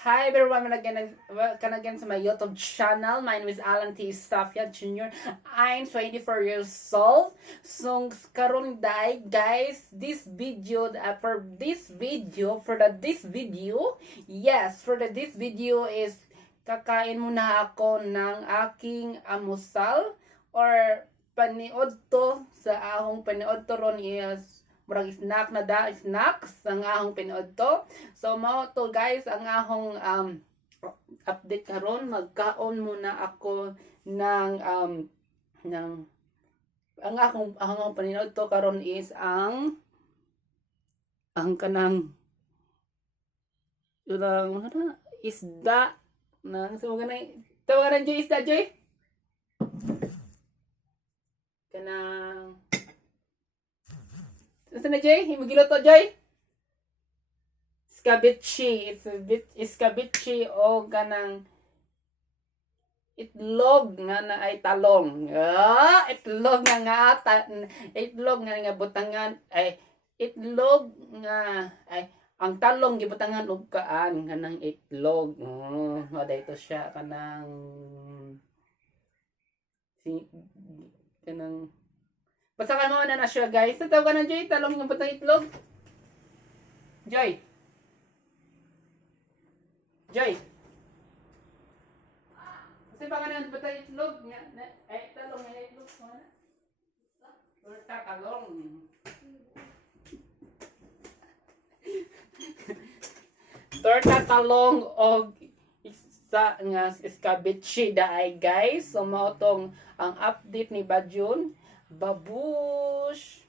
Hi everyone, welcome again to my YouTube channel. My name is Alan T. Safia Jr. I'm 24 years old. So karon day guys, this video is kakain muna ako ng aking amusal or paniod to sa ahong paniod to ron is murag snacks ang ahong pinood to. So mao to guys ang ahong update karon. Magkaon muna ako ng ang ahong panood to karon is ang kanang isda nang sa mga tawagan Joy, isda Joy kanang saan na Joy? Magiluto Joy? Scabeche. Scabeche o ganang itlog nga na ay talong. Itlog nga butangan ay itlog nga ay ang talong gibutangan og kaan kanang itlog. Dito siya kanang basta ka mo na siya guys. Tataw ka na Joy, talong nga butang itlog. Joy. Kasi pa ka na butang itlog ay talong nga itlog mo na. Torta talong. Torta talong og isa nga escabeche daay guys. So mao tong ang update ni Bajun. Babush!